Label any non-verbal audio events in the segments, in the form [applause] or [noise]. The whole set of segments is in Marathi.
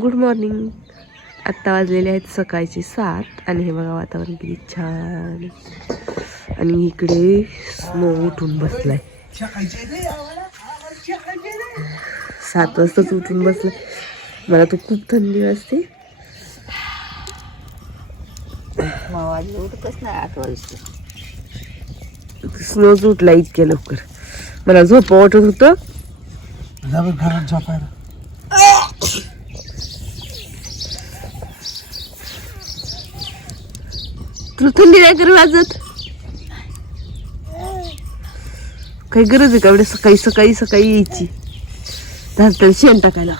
गुड मॉर्निंग आत्ता वाजलेले आहेत सकाळचे सात आणि हे बघा वातावरण किती छान. आणि इकडे स्नो उठून बसलाय. सात वाजताच उठून बसलाय. मला तो खूप थंडी वाजते. उठतच नाही आठ वाजता स्नोच उठला इतक्या लवकर. मला झोप वाटत होतं. झोपायला. थंडी नाही करू वाजत? काही गरज आहे का एवढ्या सकाळी सकाळी सकाळी यायची? त्याला शेण टाकायला.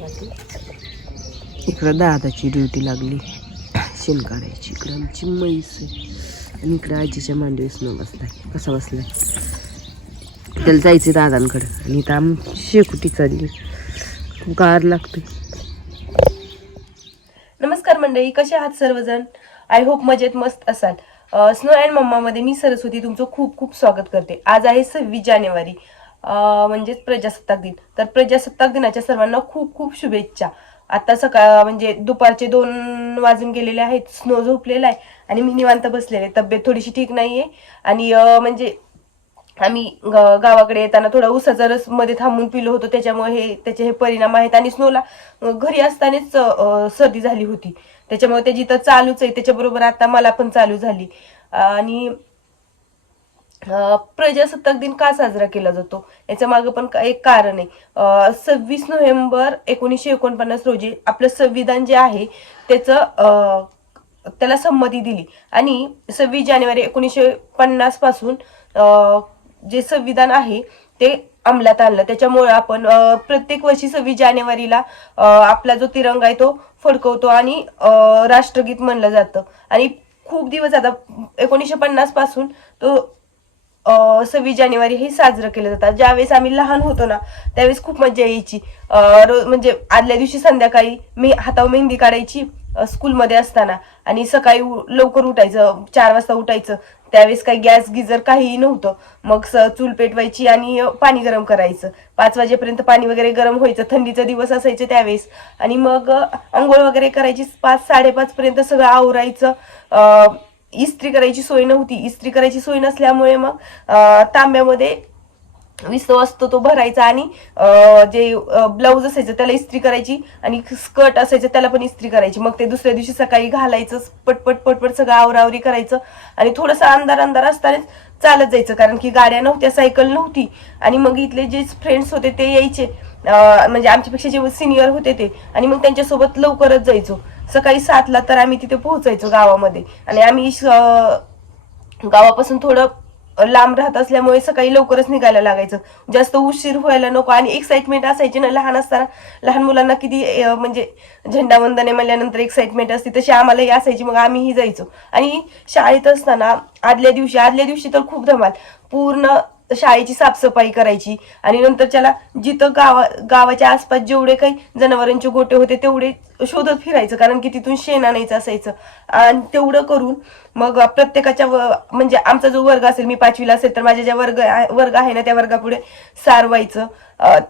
टाकी इकडं दादाची ड्युटी लागली. शेण काढायची. इकडं आमची मैस आणि इकडं आजीच्या मांडीवर स्नो बसलाय. कसा बसलाय? त्याला जायचं दादांकडं. आणि इथं आम शेकुटी चालली. गार लागते नमस्कार मंडळी. कसे आहात सर्वजण? आय होप मजेत मस्त असाल. स्नो अँड मम्मामध्ये मी सरस्वती तुमचं खूप खूप स्वागत करते. आज आहे सव्वीस जानेवारी. म्हणजेच प्रजासत्ताक दिन. तर प्रजासत्ताक दिनाच्या सर्वांना खूप खूप शुभेच्छा. आता सकाळ म्हणजे दुपारचे दोन वाजून गेलेले आहेत स्नो झोपलेला आहे आणि मी निवांत बसलेले तब्येत थोडीशी ठीक नाहीये. आणि म्हणजे आम्ही ग- गावाकडे येताना थोडा उसाचा रसमध्ये थांबून पिलो होतो. त्याच्यामुळे हे त्याचे हे परिणाम आहेत. आणि स्नोला घरी असतानाच सर्दी झाली होती. त्याच्यामुळे त्याची तर चालूच आहे. त्याच्याबरोबर आता मला पण चालू झाली. आणि प्रजासत्ताक दिन का साजरा केला जातो? याच्या मागे पण एक कारण आहे. सव्वीस नोव्हेंबर एकोणीसशे एकोणपन्नास रोजी आपलं संविधान जे आहे त्याचं त्याला संमती दिली. आणि सव्वीस जानेवारी एकोणीसशे पन्नासपासून जे संविधान आहे ते अंमलात आणलं. त्याच्यामुळे आपण प्रत्येक वर्षी सव्वीस जानेवारीला आपला जो तिरंगा आहे तो फडकवतो आणि राष्ट्रगीत म्हणलं जातं. आणि खूप दिवस आता एकोणीसशे पन्नासपासून तो सव्वीस जानेवारी हे साजरं केलं जातं. ज्यावेळेस आम्ही लहान होतो ना त्यावेळेस खूप मजा यायची. रोज म्हणजे आदल्या दिवशी संध्याकाळी मी हातावर मेहंदी काढायची स्कूलमध्ये असताना. आणि सकाळी उ- लवकर उठायचं चार वाजता उठायचं. त्यावेळेस काही गॅस गिझर काहीही नव्हतं. मग स चूल पेटवायची आणि पाणी गरम करायचं. पाच वाजेपर्यंत पाणी वगैरे गरम व्हायचं. थंडीचा दिवस असायचे त्यावेळेस. आणि मग आंघोळ वगैरे करायची पाच साडेपाच पर्यंत सगळं आवरायचं. इस्त्री करायची सोय नव्हती. इस्त्री करायची सोय नसल्यामुळे मग तांब्यामध्ये विस्तव असतो तो भरायचा आणि जे ब्लाऊज असायचं त्याला इस्त्री करायची आणि स्कर्ट असायचं त्याला पण इस्त्री करायची. मग ते दुसऱ्या दिवशी सकाळी घालायचं पटपट पटपट सगळं आवरावरी करायचं आणि थोडंसं अंधार अंधार असतानाच चालत जायचं. कारण की गाड्या नव्हत्या सायकल नव्हती आणि मग इथले जे फ्रेंड्स होते ते यायचे. म्हणजे आमच्यापेक्षा जे सिनियर होते ते आणि मग त्यांच्यासोबत लवकरच जायचो. सकाळी सातला तर आम्ही तिथे पोहोचायचो गावामध्ये. आणि आम्ही गावापासून थोडं लांब राहत असल्यामुळे सकाळी लवकरच निघायला लागायचं. जास्त उशीर व्हायला नको आणि एक्साइटमेंट असायची ना लहान असताना. लहान मुलांना किती म्हणजे झेंडावंदने म्हणल्यानंतर एक्साइटमेंट असते तशी आम्हालाही असायची. मग आम्हीही जायचो. आणि शाळेत असताना आदल्या दिवशी आदल्या दिवशी तर खूप धमाल. पूर्ण शाळेची साफसफाई करायची. आणि नंतरच्याला जिथं गावा गावाच्या आसपास जेवढे काही जनावरांचे गोटे होते तेवढे शोधत फिरायचं. कारण की तिथून शेण आणायचं असायचं. आणि तेवढं करून मग प्रत्येकाच्या म्हणजे आमचा जो वर्ग असेल मी पाचवीला असेल तर माझ्या ज्या वर्ग वर्ग आहे ना त्या वर्गापुढे सारवायचं.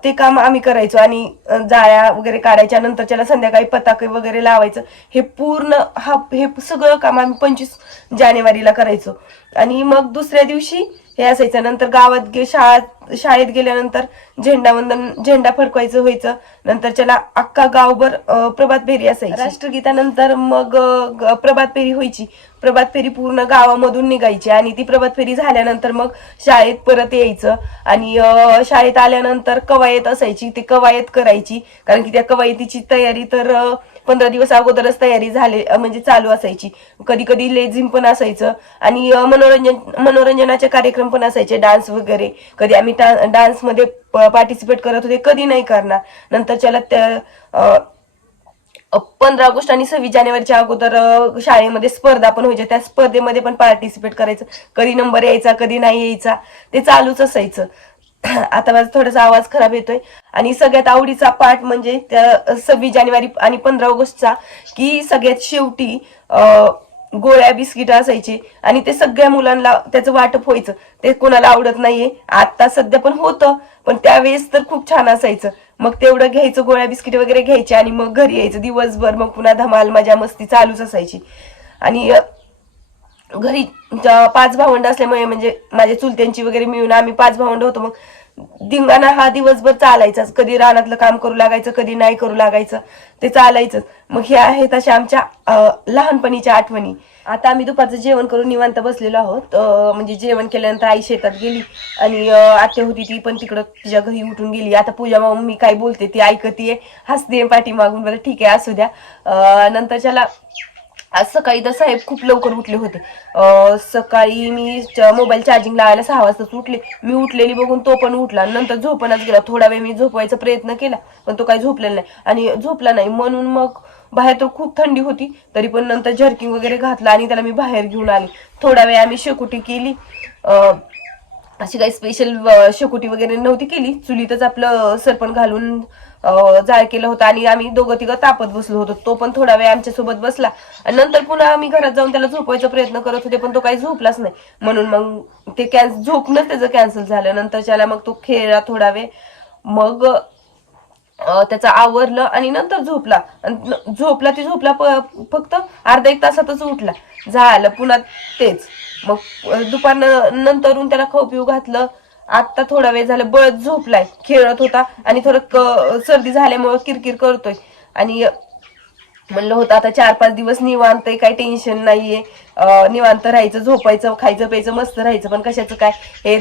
ते काम आम्ही करायचो. आणि जाळ्या वगैरे काढायच्या. नंतरच्याला संध्याकाळी पताके वगैरे लावायचं. हे पूर्ण हा हे सगळं काम आम्ही पंचवीस जानेवारीला करायचो. आणि मग दुसऱ्या दिवशी हे असायचं. नंतर गावात गे शाळा शाळेत गेल्यानंतर झेंडावंदन झेंडा फडकवायचं व्हायचं. नंतर त्याला अख्खा गावभर प्रभात फेरी असायची. राष्ट्रगीतानंतर मग प्रभात फेरी व्हायची. प्रभात फेरी पूर्ण गावामधून निघायची आणि ती प्रभात फेरी झाल्यानंतर मग शाळेत परत यायचं. आणि शाळेत आल्यानंतर कवायत असायची. ती कवायत करायची. कारण की त्या कवायतीची तयारी तर पंधरा दिवस अगोदरच तयारी झाली म्हणजे चालू असायची. कधी कधी लेझिम पण असायचं आणि मनोरंजन मनोरंजनाचे कार्यक्रम पण असायचे डान्स वगैरे. कधी आम्ही डान्समध्ये पार्टिसिपेट करत होते कधी नाही करणार. नंतरच्याला त्या अं, पंधरा ऑगस्ट आणि सव्वीस जानेवारीच्या अगोदर शाळेमध्ये स्पर्धा पण व्हायच्या. त्या स्पर्धेमध्ये पण पार्टिसिपेट करायचं. कधी नंबर यायचा कधी नाही यायचा. ते चालूच असायचं. [coughs] आता माझा थोडासा आवाज खराब येतोय. आणि सगळ्यात आवडीचा पार्ट म्हणजे त्या सव्वीस जानेवारी आणि पंधरा ऑगस्टचा की सगळ्यात शेवटी अं, गोळ्या बिस्किट असायची. आणि ते सगळ्या मुलांना त्याचं वाटप व्हायचं. ते कोणाला आवडत नाहीये. आता सध्या पण होतं. पण त्यावेळेस तर खूप छान असायचं. मग तेवढं घ्यायचं गोळ्या बिस्किट वगैरे घ्यायचे. आणि मग घरी यायचं. दिवसभर मग पुन्हा धमाल मजा मस्ती चालूच असायची. आणि घरी पाच भावंड असल्यामुळे म्हणजे माझ्या चुलत्यांची वगैरे मिळून आम्ही पाच भावंड होतो. मग धिंगाणा हा दिवसभर चालायचाच. कधी रानातलं काम करू लागायचं कधी नाही करू लागायचं. ते चालायचंच. मग हे आहेत अशा आमच्या लहानपणीच्या आठवणी. आता आम्ही दुपारचं जेवण करून निवांत बसलेलो आहोत. म्हणजे जेवण केल्यानंतर आई शेतात गेली आणि आत्या होती ती पण तिकडं तिच्या घरी उठून गेली. आता पूजा मम्मी मी काय बोलते ती ऐकतीये. हसते पाठी मागून बरं ठीक आहे असू द्या. नंतर नंतरच्याला आज सकाळी तर साहेब खूप लवकर उठले होते. अं, सकाळी मी च- मोबाईल चार्जिंग लावायला सहा वाजताच उठले. मी उठलेली बघून तो पण उठला. नंतर झोपणच गेला. थोडा वेळ मी झोपवायचा प्रयत्न केला पण तो काही झोपलेला नाही. आणि झोपला नाही. म्हणून मग बाहेर तर खूप थंडी होती. तरी पण नंतर जर्किंग वगैरे घातला आणि त्याला मी बाहेर घेऊन आले. थोडा वेळ आम्ही शेकोटी केली. अं, अशी काही स्पेशल शेकोटी वगैरे नव्हती केली. चुलीतच आपलं सरपण घालून जाळ केलं होतं आणि आम्ही दोघं तिघं तापत बसलो होतो. तो पण थोडा वेळ आमच्यासोबत बसला. आणि नंतर पुन्हा आम्ही घरात जाऊन त्याला झोपवायचा प्रयत्न करत होते पण तो काही झोपलाच नाही. म्हणून मग ते कॅन्स झोपणं त्याचं कॅन्सल झालं. नंतर त्याला मग तो खेळला थोडा वेळ. मग त्याचा त्याचं आवरलं आणि नंतर झोपला. झोपला ते झोपला फक्त अर्धा एक तासातच उठला. झालं पुन्हा तेच. मग दुपार दुपारनं नंतरून त्याला खाऊ पिऊ घातलं. आता थोडा वेळ झाला बळत झोपलाय. खेळत होता आणि थोडं सर्दी झाल्यामुळे किरकिर करतोय. आणि म्हणलं होतं आता चार पाच दिवस निवांत आहे काही टेन्शन नाहीये. निवांत राहायचं झोपायचं खायचं प्यायचं मस्त राहायचं. पण कशाचं काय? हे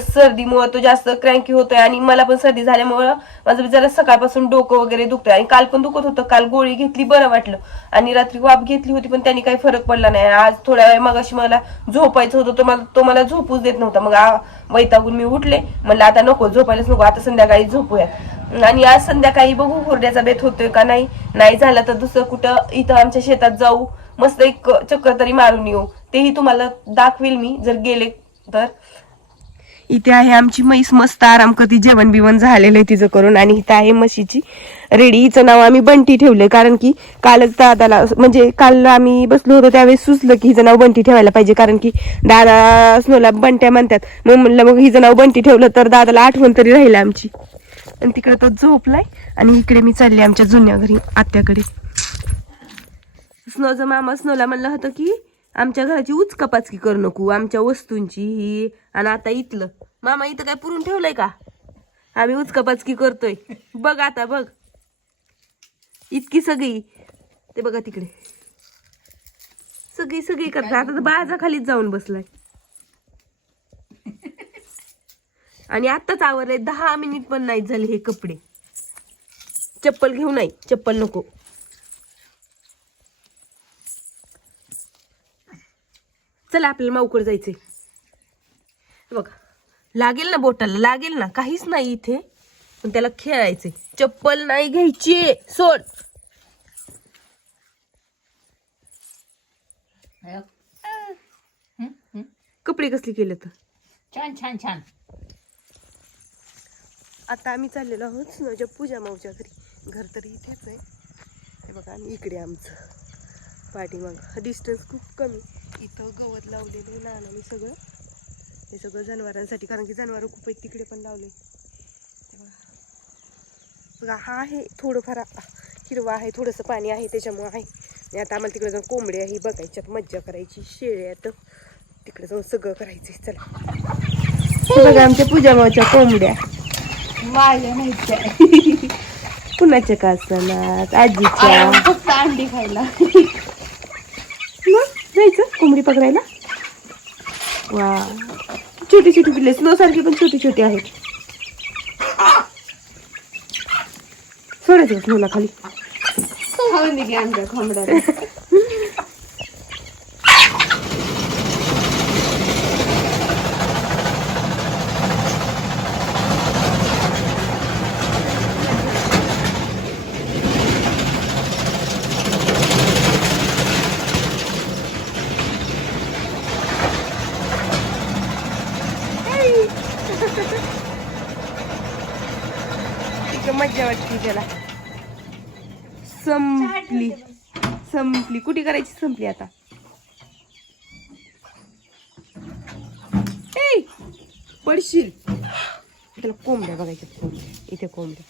सर्दीमुळं तो जास्त क्रँकी होतोय आणि मला पण सर्दी झाल्यामुळं माझं जरा सकाळपासून डोकं वगैरे दुखतंय. आणि काल पण दुखत होतं. काल गोळी घेतली बरं वाटलं. आणि रात्री वाफ घेतली होती पण त्यांनी काही फरक पडला नाही. आज थोड्या वेळ मगाशी मला झोपायचं होतं तो मला तो मला झोपूच देत नव्हता. मग वैतागून मी उठले. म्हणलं आता नको झोपायलाच नको. आता संध्याकाळी झोपूयात. आणि आज संध्याकाळी बघू हुरड्याचा बेत होतोय का नाही. नाही झालं तर दुसरं कुठं इथं आमच्या शेतात जाऊ. मस्त एक चक्कर तरी मारून येऊ. तेही तुम्हाला दाखवेल मी जर गेले तर. इथे आहे आमची म्हैस मस्त आराम कधी जेवण बिवण झालेलं आहे तिचं करून. आणि इथं आहे म्हशीची रेडी. हिचं नाव आम्ही बंटी ठेवलंय कारण की कालच दादाला म्हणजे काल आम्ही बसलो होतो त्यावेळेस सुचलं की हिचं नाव बंटी ठेवायला पाहिजे कारण की दादा स्नोला बंट्या म्हणतात. मग म्हणलं मग हिचं नाव बंटी ठेवलं तर दादाला आठवण तरी राहील आमची. आणि तिकडे तो झोपलाय आणि इकडे मी चालले आमच्या जुन्या घरी आत्याकडे. स्नोचा मामा स्नोला म्हणलं होतं की आमच्या घराची उचकापाचकी करू नको आमच्या वस्तूंची ही आणि आता इथलं. मामा इथं काय पुरून ठेवलंय का? आम्ही उचकापाचकी करतोय. बघ आता बघ. इतकी सगळी. ते बघा तिकडे. सगळी सगळी करतात. आता तर बाजा खालीच जाऊन बसलाय. आणि आत्ताच आवरले दहा मिनिट पण नाही झाले हे कपडे. चप्पल घेऊ नाही. चप्पल नको. चला आपल्याला माऊकड जायचंय. बघा. लागेल ना बोटाला? लागेल ना. काहीच नाही इथे. पण त्याला खेळायचंय. चप्पल नाही घ्यायची. सोड. कपडे कसली केले तर छान छान छान. आता आम्ही चाललेलो आहोत माझ्या पूजा माऊच्या घरी. घर तरी इथेच आहे. हे बघा आणि इकडे आमचं पाठीमाग डिस्टन्स खूप कमी. इथं गवत लावलेलं आहे लहान मी सगळं. हे सगळं जनावरांसाठी कारण की जनावरं खूप आहेत तिकडे पण लावले. बघा. बघा हा आहे थोडंफार हिरवा आहे थोडंसं पाणी आहे त्याच्यामुळं आहे. आणि आता आम्हाला तिकडे जाऊन कोंबडी आहे बघायच्यात मज्जा करायची शेळ्यात तिकडे जाऊन सगळं करायचं चला. बघा आमच्या पूजा माऊच्या कोंबड्या. माझ्या नाही कुणाच्या का असणार आजीच्या फक्त अंडी खायला. मग जायचं? कोंबडी पकडायला? वा. छोटी छोटी पिल्ले स्नो सारखी पण छोटी छोटी आहेत. सोडायचं स्नोला खाली? खाऊन दे की आमच्या खोंबड्याला. [laughs] संपली. संपली. कुठे करायची संपली आता? ए पडशील. त्याला कोंबड्या बघायच्या कोंबड्या इथे कोंबड्या.